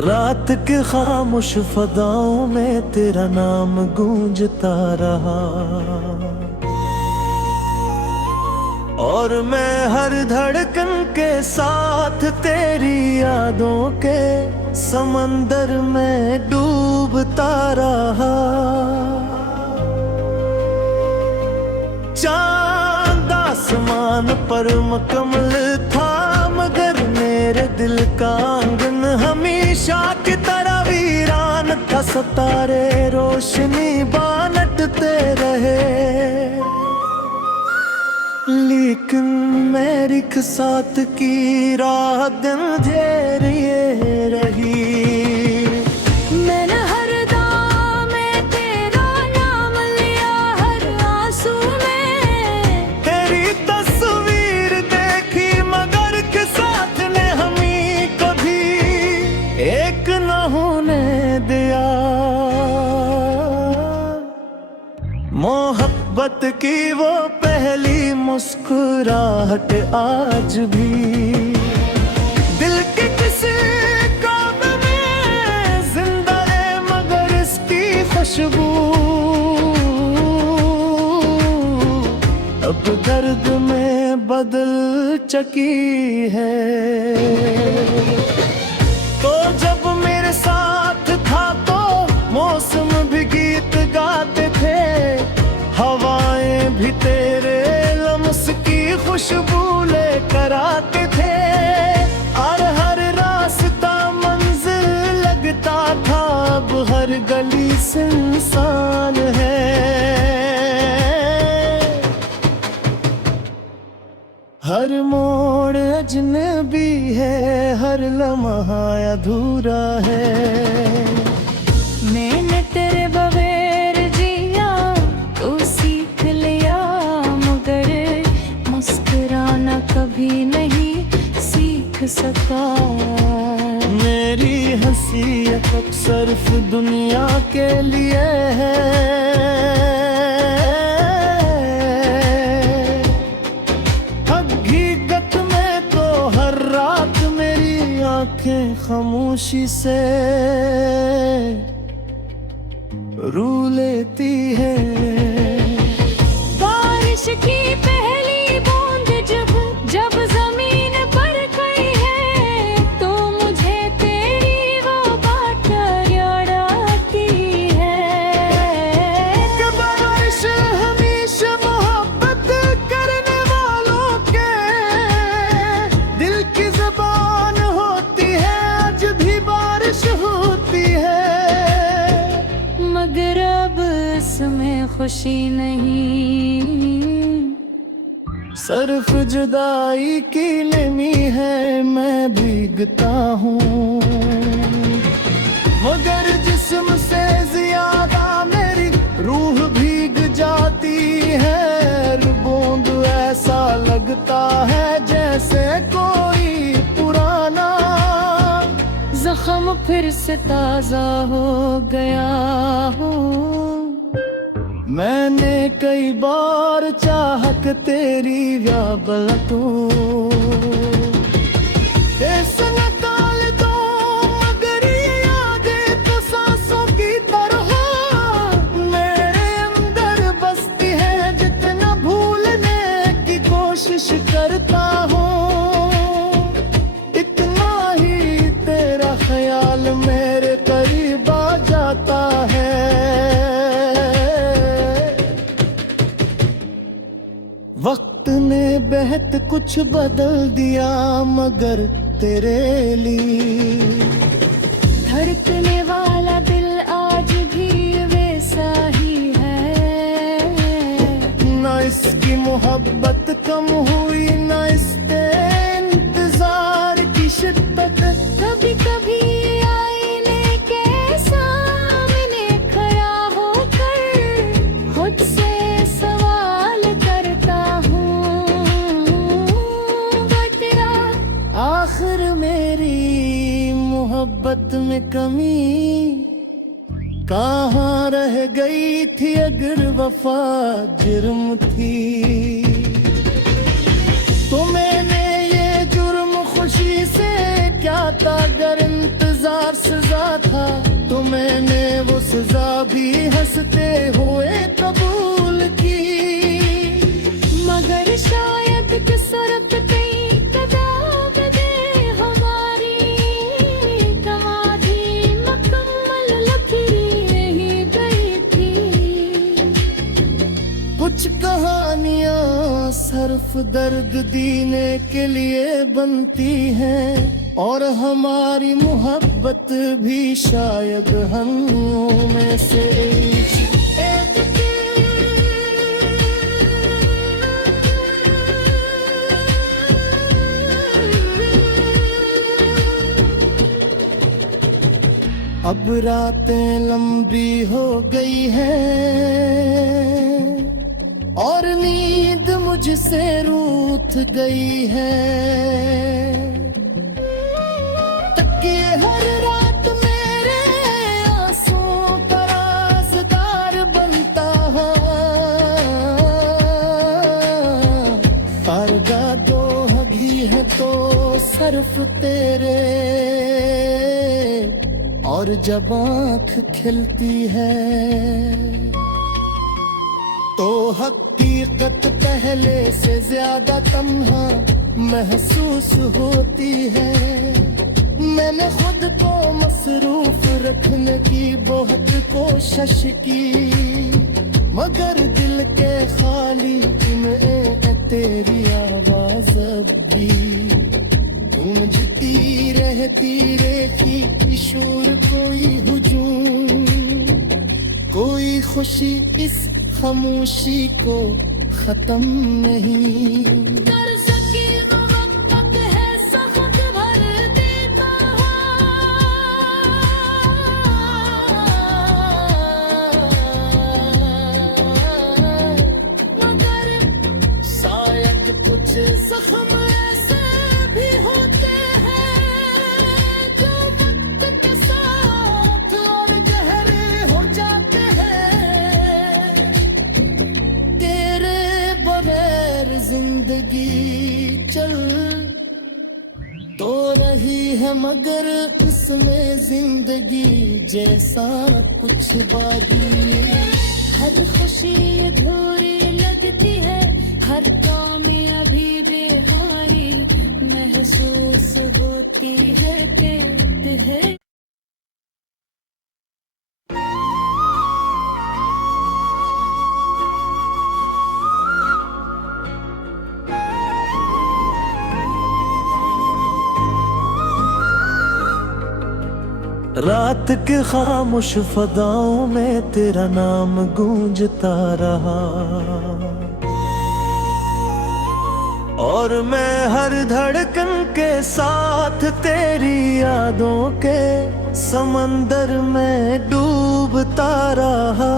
रात के खामोश फदाओं में तेरा नाम गूंजता रहा, और मैं हर धड़कन के साथ तेरी यादों के समंदर में डूबता रहा। चांद आसमान पर मुकम्मल था, मगर मेरे दिल का आंगन हमेशा की तरह वीरान था। सितारे रोशनी बांटते रहे, लेकिन मेरी साथ की रात अंधेरी रही। मैंने हर दाम में तेरा नाम लिया, हर आंसू में तेरी तस्वीर देखी, मगर के साथ ने हमें कभी एक न होने दिया। मोहब्बत की वो पहली मुस्कुराहट आज भी दिल के किसी काम में जिंदा है, मगर इसकी खुशबू अब दर्द में बदल चुकी है। तो जब मेरे साथ था तो मौसम भी गीत गाते थे, हवाएं भी तेरे लम्स की खुशबू लेकर आते थे, और हर रास्ता मंजिल लगता था। अब हर गली सुनसान है, हर मोड़ अजनबी है, हर लम्हा अधूरा है। मैंने तेरे बगैर जिया तो सीख लिया, मगर मुस्कुराना कभी नहीं सीख सका। मेरी हंसी सिर्फ दुनिया के लिए है, हकीकत में तो हर रात मेरी आंखें खामोशी से रू लेती है। बारिश की पहली बूंद जब जमीन पर गई है, तो मुझे तेरी वो बात याद आती है कि बारिश हमेशा मोहब्बत करने वालों के दिल की ज़बान होती है। आज भी बारिश होती है, मगर अब इसमें खुशी नहीं, सिर्फ जुदाई की नमी है। मैं भीगता हूँ, मगर जिस्म से ज्यादा मेरी रूह भीग जाती है। हर बूंद ऐसा लगता है जैसे कोई पुराना जख्म फिर से ताजा हो गया हो। मैंने कई बार चाहत तेरी व्याबलतों ऐसे निकाल दो, मगर ये यादें तो सांसों की तरह मेरे अंदर बसती है। जितना भूलने की कोशिश करता हूँ, इतना ही तेरा ख्याल मेरे करीब आ जाता है। वक्त ने बेहद कुछ बदल दिया, मगर तेरे लिए धड़कने वाला दिल आज भी वैसा ही है। ना इसकी मोहब्बत कम हुई, ना इसके इंतजार की शिद्दत। कभी कभी आईने के सामने खड़ा होकर खुद से सवाल करता हूँ, बतला आखिर मेरी मोहब्बत में कमी कहाँ रह गई थी? अगर वफा जुर्म थी तो मैंने ये जुर्म खुशी से क्या था? अगर इंतजार 1000 सजा था, तो मैंने वो सजा भी हंसते हुए कबूल की। मगर शायद कसरत कई कदाब दे हमारी तमादी मुकम्मल लकीरें ही गई थी। कुछ कहानियाँ सिर्फ दर्द देने के लिए बनती हैं, और हमारी मोहब्बत भी शायद हम में से एक थी। अब रातें लंबी हो गई हैं और नींद मुझसे रूठ गई है। तकिए हर रात मेरे आंसुओं का राज़दार बनता है। कारगा दो भी है तो सिर्फ तेरे, और जब आँख खिलती है तो हकीकत पहले से ज्यादा तन्हा महसूस होती है। मैंने खुद को मसरूफ रखने की बहुत कोशिश की, मगर दिल के खाली में तेरी आवाज अब भी गूंजती रहती रेखी शोर, कोई हुजूम, कोई खुशी इस खामोशी को खत्म नहीं कर सके तो वक्त है सख्त भर देता मगर शायद कुछ जख्म ऐसे भी होते हैं जो वक्त के साथ और गहरे हो जाते हैं। तेरे बगैर जिंदगी चल तो रही है, मगर इसमें जिंदगी जैसा कुछ बाकी। हर खुशी अधूरी लगती है, हर कामयाबी बेहारी महसूस होती है। कहते हैं रात के खामोश फदाओं में तेरा नाम गूंजता रहा, और मैं हर धड़कन के साथ तेरी यादों के समंदर में डूबता रहा।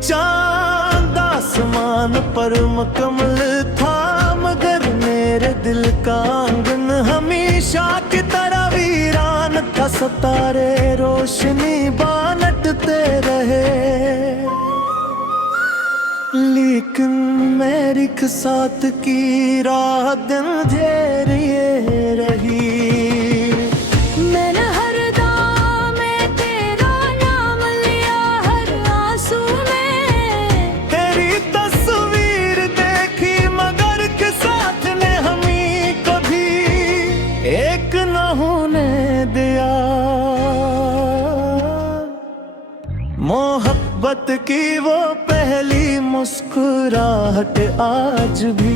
चांद आसमान पर मुकम्मल था, मगर मेरे दिल का आंगन हमेशा की तरह वीरान था। सितारे रोशनी बांटते रहे, लेकिन मेरी साथ की रात अंधेरी रही। मैंने हर दाम में तेरा नाम लिया, हर आंसू में तेरी तस्वीर देखी, मगर के साथ ने हमें कभी एक न होने दिया। मोहब्बत की वो पहली मुस्कुराहट आज भी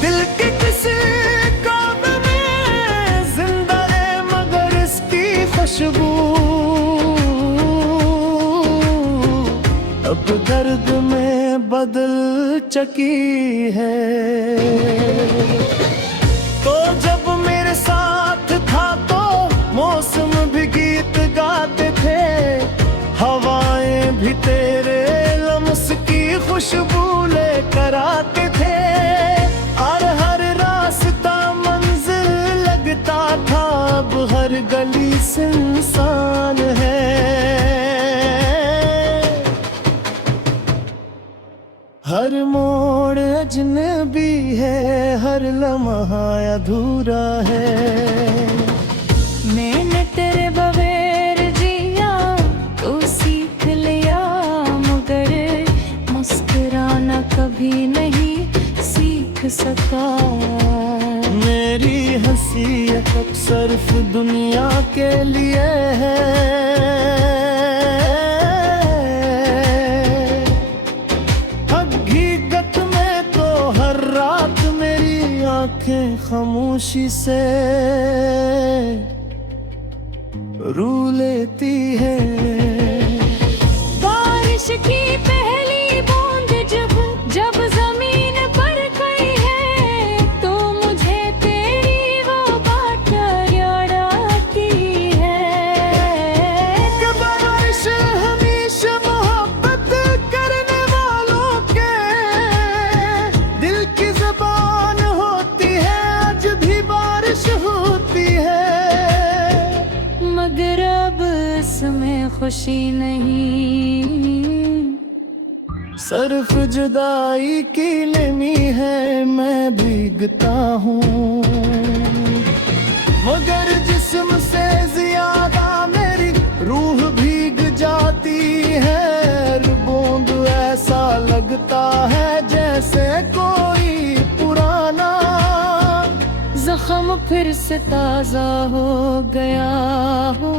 दिल के किसी काम में जिंदा है, मगर इसकी खुशबू अब दर्द में बदल चुकी है। तो जब मेरे साथ था तो मौसम भी गीत गाते थे, हवाएं भी तेरे लम्स की खुशबू लेकर आते थे, और हर रास्ता मंजिल लगता था। अब हर गली सुनसान है, हर मोड़ अजनबी है, हर लम्हा अधूरा है। मैंने तेरे बगैर जिया तो सीख लिया, मगर मुस्कुराना कभी नहीं सीख सका। मेरी हंसी सिर्फ दुनिया के लिए है, हकीकत में तो हर रात मेरी आंखें खामोशी से रू लेती है। बारिश की पहली बूंद जब जमीन पर गई है, तो मुझे तेरी वो बात याद आती है। कि बारिश हमेशा मोहब्बत करने वालों के दिल की ज़बान होती है, आज भी बारिश होती है। मगर अब इसमें खुशी नहीं, सिर्फ जुदाई की लेनी है। मैं भीगता हूँ मगर जिस्म से ज्यादा मेरी रूह भीग जाती है। हर बूंद ऐसा लगता है जैसे कोई पुराना जख्म फिर से ताजा हो गया हो।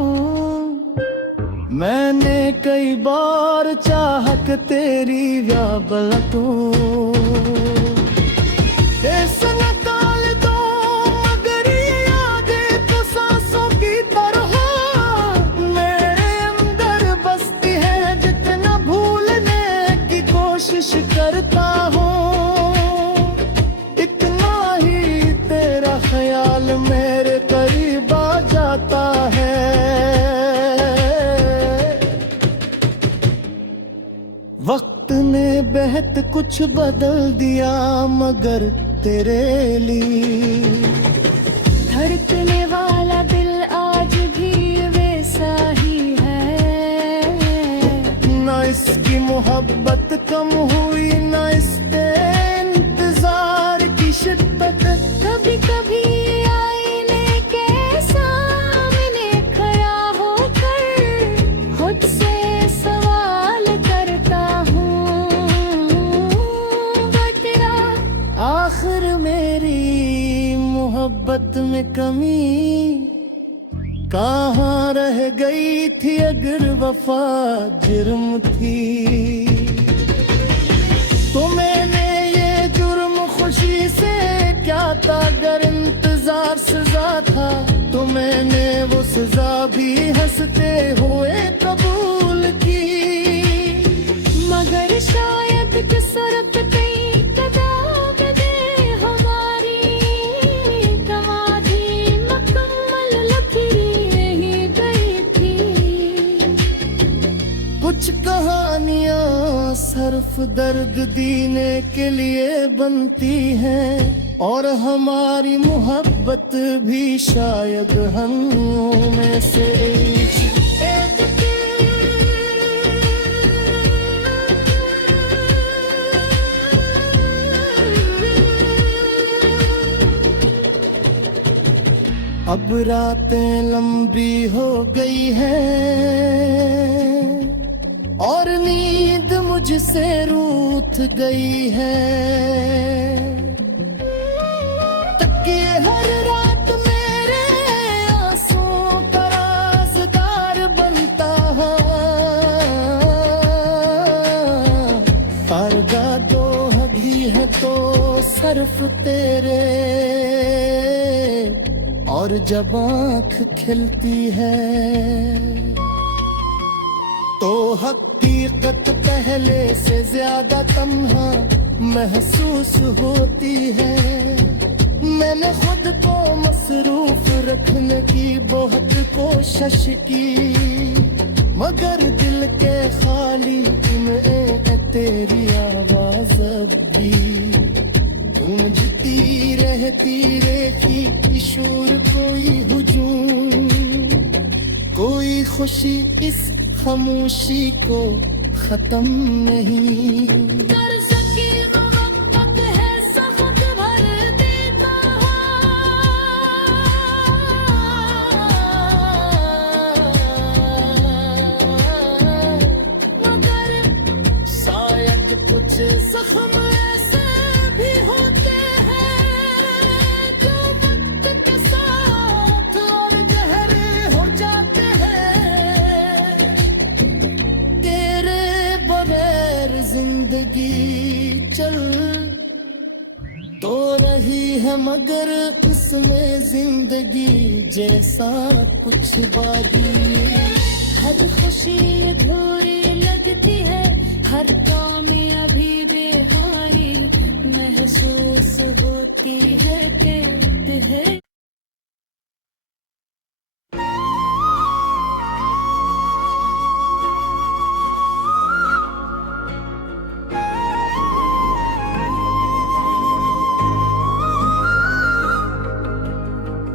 मैंने कई बार चाहत तेरी व्यापलतों से निकाल दो, मगर ये यादें तो सांसों की तरह मेरे अंदर बसती है। जितना भूलने की कोशिश करता हूँ, इतना ही तेरा ख्याल मेरे करीब आ जाता है। वक्त ने बेहद कुछ बदल दिया, मगर तेरे लिए धड़कने वाला दिल आज भी वैसा ही है। ना इसकी मोहब्बत कम हुई, ना इसके इंतजार की शिद्दत। कभी कभी आईने के सामने खड़ा होकर खुद से सवाल करता हूँ, बतला आखिर मेरी मोहब्बत में कमी कहाँ रह गई थी? अगर वफा जुर्म थी तो मैंने ये जुर्म खुशी से क्या था? अगर इंतजार सजा था तो मैंने वो सजा भी हंसते हुए कबूल की। मगर शायद कसरत कई कदाब दे हमारी कमाधी मुकम्मल लकीर ही गई थी। कुछ कहानियां सिर्फ दर्द देने के लिए बनती हैं, और हमारी मोहब्बत भी शायद हम में से एक थी। अब रातें लंबी हो गई हैं और नींद मुझसे रूठ गई है। तकिए हर रात मेरे आंसुओं का राज़दार बनता है। कारगा दो भी है तो सिर्फ तेरे, और जब आँख खिलती है तो हकीकत पहले से ज्यादा तन्हा महसूस होती है। मैंने खुद को मसरूफ रखने की बहुत कोशिश की, मगर दिल के खाली में तेरी आवाज अब भी गूंजती रहती रेखी शोर। कोई हुजूम, कोई खुशी इस खामोशी को खत्म नहीं कर सके वो वक्त है सख्त भर दे है मगर इसमें जिंदगी जैसा कुछ बाकी नहीं। हर खुशी अधूरी लगती है, हर काम अभी बेहारी महसूस होती है, कहते हैं।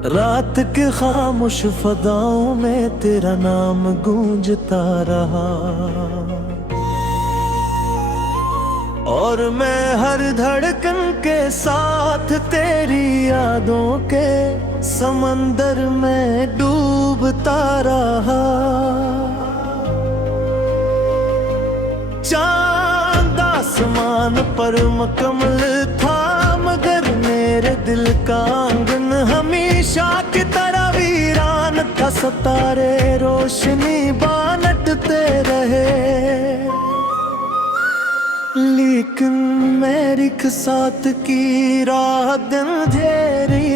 रात के खामोश फदाओं में तेरा नाम गूंजता रहा, और मैं हर धड़कन के साथ तेरी यादों के समंदर में डूबता रहा। चांद आसमान पर मुकम्मल था, मगर मेरे दिल का आंगन हमेशा की तरह वीरान था। सितारे रोशनी बांटते रहे, लेकिन मेरी साथ की रात अंधेरी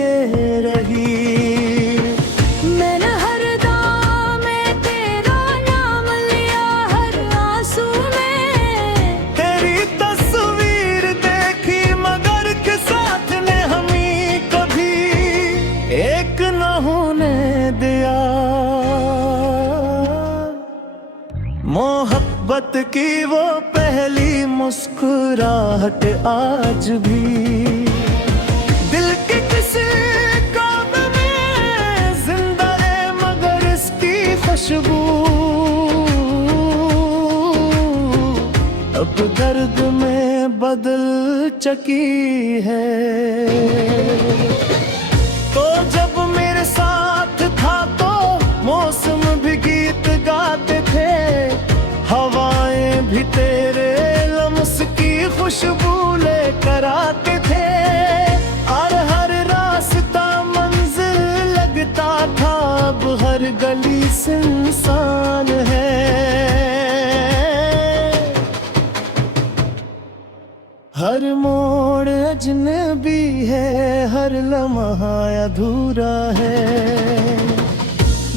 रही। मैंने हर दाम में तेरा नाम लिया, हर आंसू में तेरी तस्वीर देखी, मगर के साथ ने हमें कभी एक न होने दिया। मोहब्बत की वो पहली मुस्कुराहट आज भी दिल के किसी काम में जिंदा है, मगर इसकी खुशबू अब दर्द में बदल चुकी है। तो जब मेरे साथ था तो मौसम भी गीत गाते थे, हवाएं भी तेरे लम्स की खुशबू लेकर आते थे, और हर रास्ता मंजिल लगता था। अब हर गली सुनसान है, हर मोड़ अजनबी है, हर लम्हा अधूरा है।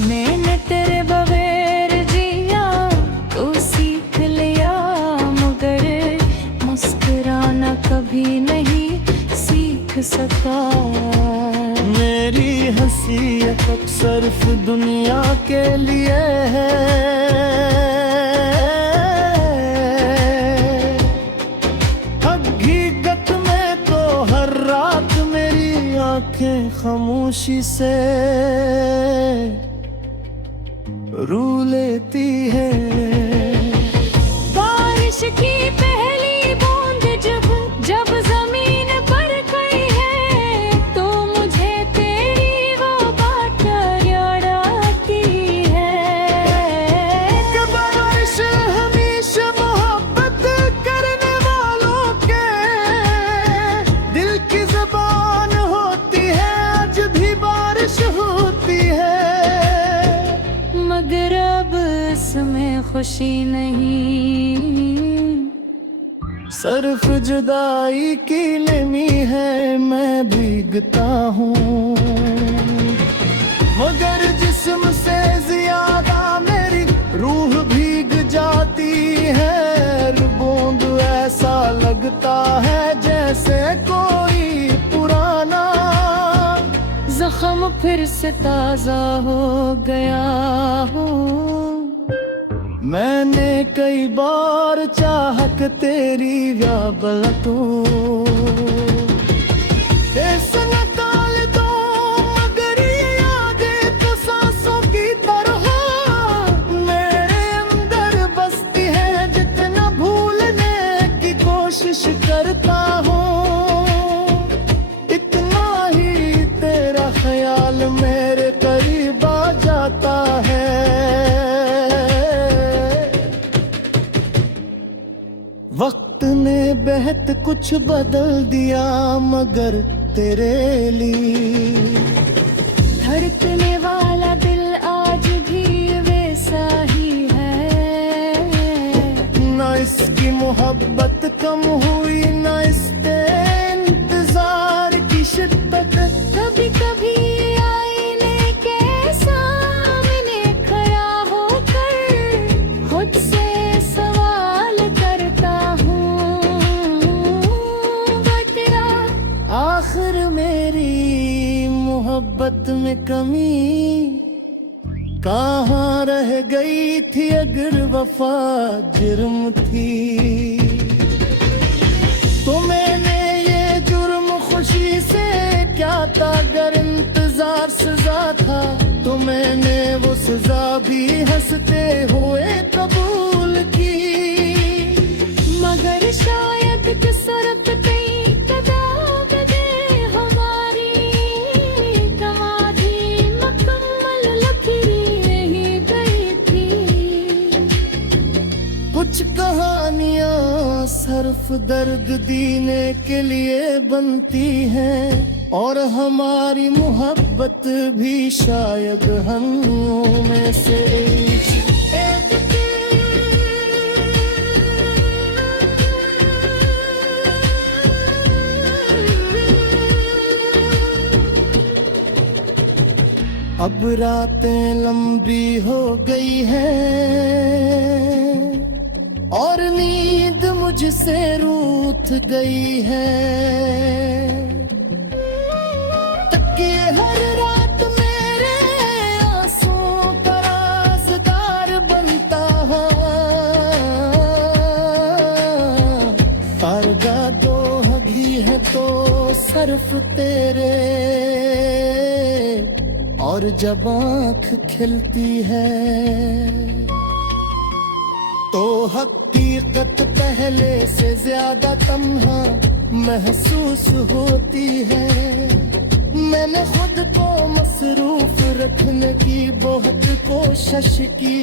मैंने तेरे बगैर जिया तो सीख लिया, मगर मुस्कुराना कभी नहीं सीख सका। मेरी हंसी सिर्फ दुनिया के लिए है, हकीकत में तो हर रात मेरी आंखें खामोशी से रू लेती है। बारिश की पहली बूंद जब जमीन पर गई है, तो मुझे तेरी वो बात याद आती है। कि बारिश हमेशा मोहब्बत करने वालों के दिल की ज़बान होती है, आज भी बारिश होती है, मगर अब इसमें खुशी नहीं। सिर्फ जुदाई की नमी है, मैं भीगता हूँ, मगर जिस्म से ज्यादा मेरी रूह भीग जाती है। हर बूंद ऐसा लगता है जैसे कोई पुराना जख्म फिर से ताजा हो गया हो। मैंने कई बार चाहत तेरी व्याबलतों निकाल दो, मगर ये यादें तो सांसों की तरह मेरे अंदर बसती है। जितना भूलने की कोशिश करता हूँ, इतना ही तेरा ख्याल मेरे करीब आ जाता है। वक्त ने बेहद कुछ बदल दिया, मगर तेरे लिए धड़कने वाला दिल आज भी वैसा ही है। ना इसकी मोहब्बत कम हुई, ना इसके इंतजार की शिद्दत मोहब्बत में कमी कहाँ रह गई थी अगर वफा जुर्म थी। तो मैंने ये जुर्म खुशी से क्या था, अगर इंतजार सजा था तो मैंने वो सजा भी हंसते हुए कबूल की। मगर शायद कसरत कई कदाब दे हमारी कमाधी मुकम्मल लकीरें ही गई थी। कुछ कहानियाँ सिर्फ दर्द देने के लिए बनती हैं, और हमारी मोहब्बत भी शायद हम में से एक थी। अब रातें लंबी हो गई हैं और नींद मुझसे रूठ गई है। तकिए हर रात मेरे आंसुओं का राज़दार बनता है। कारगा दो भी है तो सिर्फ तेरे, और जब आँख खिलती है तो हकीकत पहले से ज्यादा तन्हा महसूस होती है। मैंने खुद को मसरूफ रखने की बहुत कोशिश की,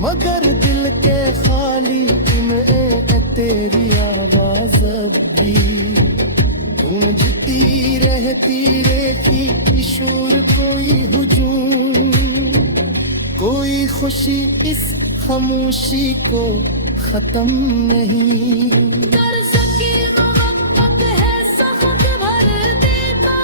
मगर दिल के खाली में तेरी आवाज अब भी गूंजती रहती रेखी शोर, कोई हुजूम कोई खुशी इस खामोशी को खत्म नहीं कर सकी वो वक्त है सख्त भर देता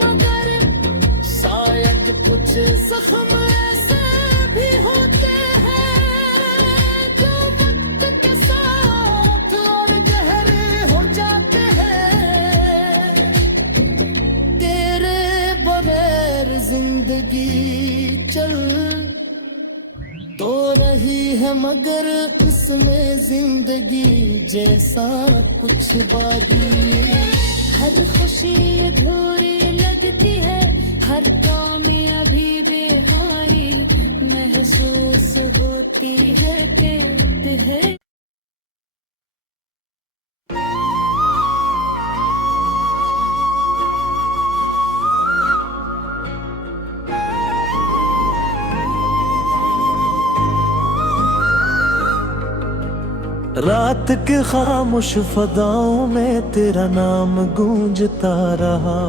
मगर शायद कुछ जख्म ऐसे भी होते हैं जो वक्त के साथ और गहरे हो जाते हैं। तेरे बगैर जिंदगी चल तो रही है, मगर इसमें जिंदगी जैसा कुछ बाकी। हर खुशी अधूरी लगती है, हर कामयाबी बेहारी महसूस होती है। कहते हैं रात के खामोश फदाओं में तेरा नाम गूंजता रहा,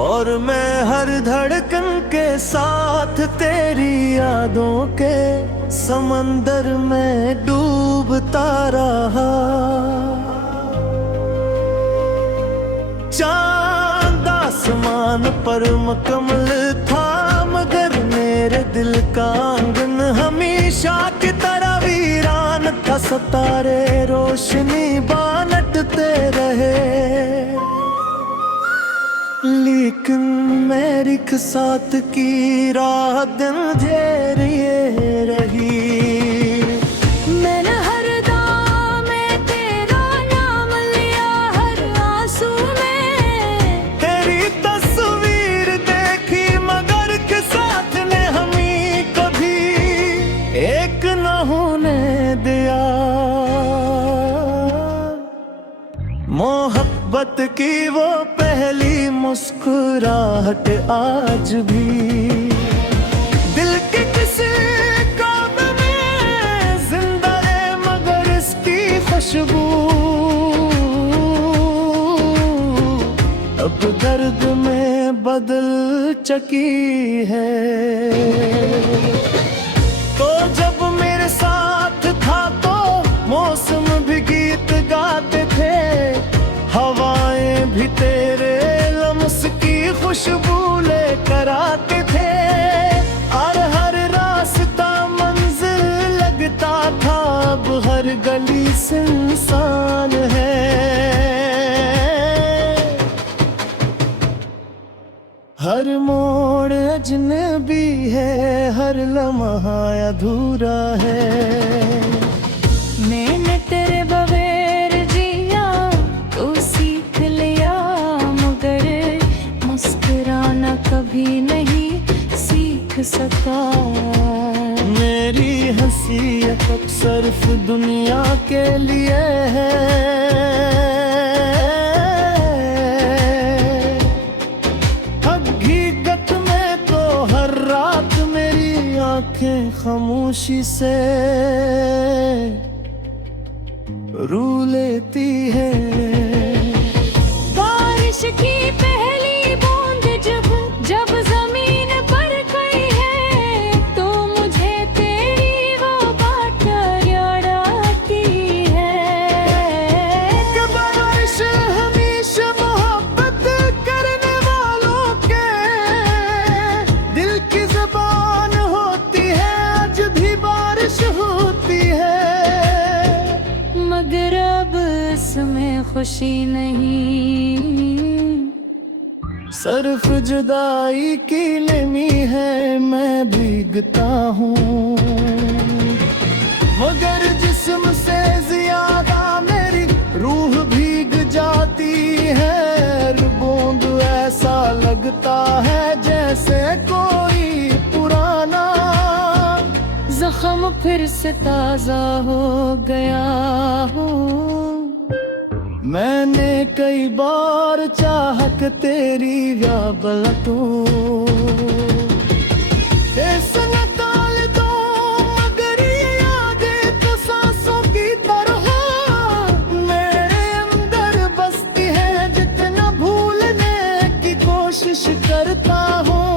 और मैं हर धड़कन के साथ तेरी यादों के समंदर में डूबता रहा। चांद आसमान पर मुकम्मल था, मगर मेरे दिल का आंगन हमेशा की तरह वीरान था। सितारे रोशनी बांटते रहे, लेकिन मेरी साथ की रात अंधेरी रही। मैंने हर दाम में तेरा नाम लिया, हर आंसू में तेरी तस्वीर देखी, मगर के साथ ने हमें कभी एक न होने दिया। मोहब्बत की वो पहली मुस्कुराहट आज भी दिल के किसी काम में जिंदा है, मगर इसकी खुशबू अब दर्द में बदल चुकी है। तो जब मेरे साथ था तो मौसम भी गीत गाते थे, हवाएं भी तेरे लम्स की खुशबू लेकर आते थे, और हर रास्ता गली सुनसान है, हर मोड़ अजनबी है, हर लम्हा अधूरा है। मैंने तेरे बगैर जिया तो सीख लिया, मगर मुस्कुराना कभी नहीं सीख सका। मेरी हंसी सिर्फ दुनिया के लिए है, हकीकत में तो हर रात मेरी आंखें खामोशी से रू लेती है। बारिश की पहली बूंद जब जमीन पर गई है, तो मुझे तेरी वो बात याद आती है। कि बारिश हमेशा मोहब्बत करने वालों के दिल की ज़बान होती है, आज भी बारिश होती है। मगर अब इसमें खुशी नहीं, सिर्फ जुदाई की लेनी है। मैं भीगता हूँ मगर जिस्म से ज्यादा मेरी रूह भीग जाती है। हर बूंद ऐसा लगता है जैसे कोई पुराना जख्म फिर से ताजा हो गया हो। मैंने कई बार चाहत तेरी व्यापलतों संताल दो, मगर ये यादें तो सांसों की तरह मेरे अंदर बसती है। जितना भूलने की कोशिश करता हूँ